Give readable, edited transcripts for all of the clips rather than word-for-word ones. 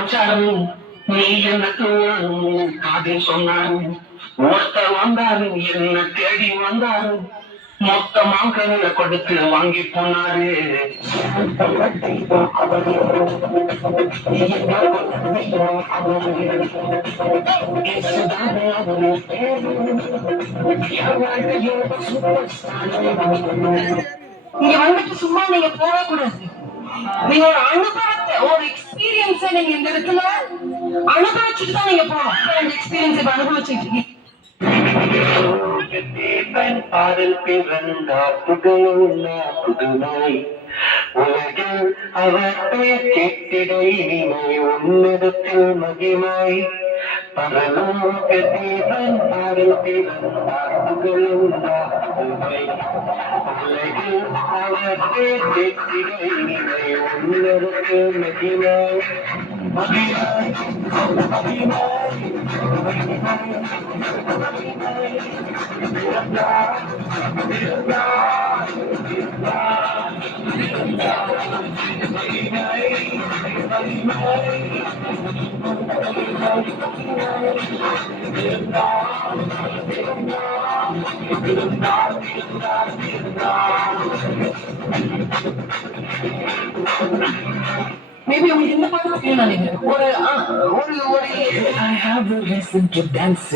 மச்சான் நீ எனக்கு காதில் சொன்னாரு ஒருத்தர் வந்தாரு என்ன தேடி வந்தாரு மொத்த மாங்கல்ல கொடுத்து வாங்கி போனாரு. இங்க வந்துட்டு சும்மா நீங்க போகக்கூடாது. நீங்க ஒரு அனுபவத்தை ஒரு எக்ஸ்பீரியன்ஸை நீங்க இந்த இடத்துல அனுபவிச்சுட்டு தான் நீங்க போகணும். அந்த எக்ஸ்பீரியன்ஸ் இப்ப அனுபவிச்சுட்டு இருக்கீங்க. பாடல் பிறந்தார் புகழுள்ள புதுமை உலகில் அவற்றை கேட்டிட இனிமை உன்னிடத்தில் மகிமை பரலோக தேவன் பாடல் பிறந்தார் புகழுள்ள புதுமை உலகில் அவற்றை கேட்டிட இனிமை உன்னிடத்தில் மகிமை மகிமை மகிமை மேபி உங்களுக்கு இந்த பாட்டு ஃபீல் நினைக்கிறேன். ஒரு ஒரு ஒரு I have a reason to dance.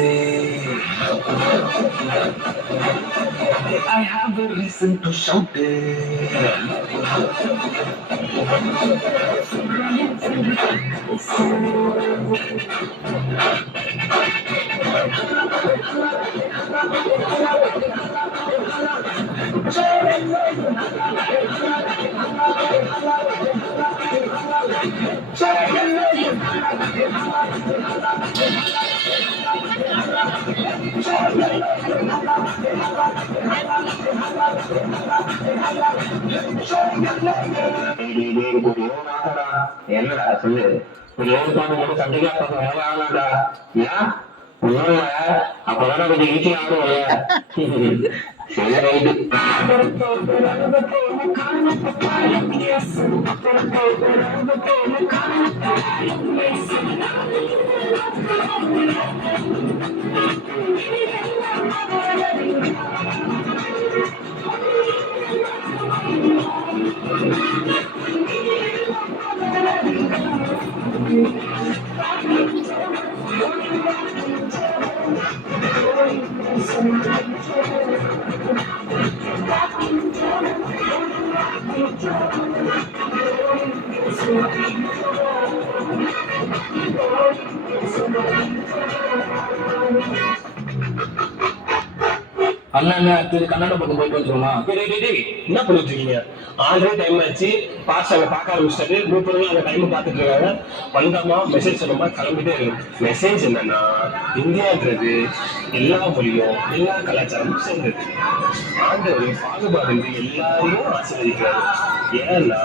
I have a reason to shout. என்னடா சொல்லு சண்டைக்கா ஆகலாம்டா ஏன் அப்பதான் கொஞ்சம் ஈஸியா ஆடுவோம்ல. சரி ரைட்டு. அண்ணா என்ன கன்னட பக்கம் போயிட்டு வந்துருமா? என்ன பண்ணிட்டு இருக்கீங்க? ஆல்ரெடி டைம் ஆச்சு. பாஸ்ட் அங்க பார்க்க ஆரம்பிச்சிட்டாரு. கூப்பிடுங்க அந்த டைம் பார்த்துட்டு இருக்காங்க. வந்தாமா மெசேஜ் சொல்லுமா கிளம்பிட்டே இருக்கு. மெசேஜ் என்னன்னா, இந்தியான்றது எல்லா மொழியும் எல்லா கலாச்சாரமும் சேர்ந்தது. ஆண்டவர் பாகுபாடு எல்லாரையும் ஆசீர்வதிக்கிறாரு. ஏன்னா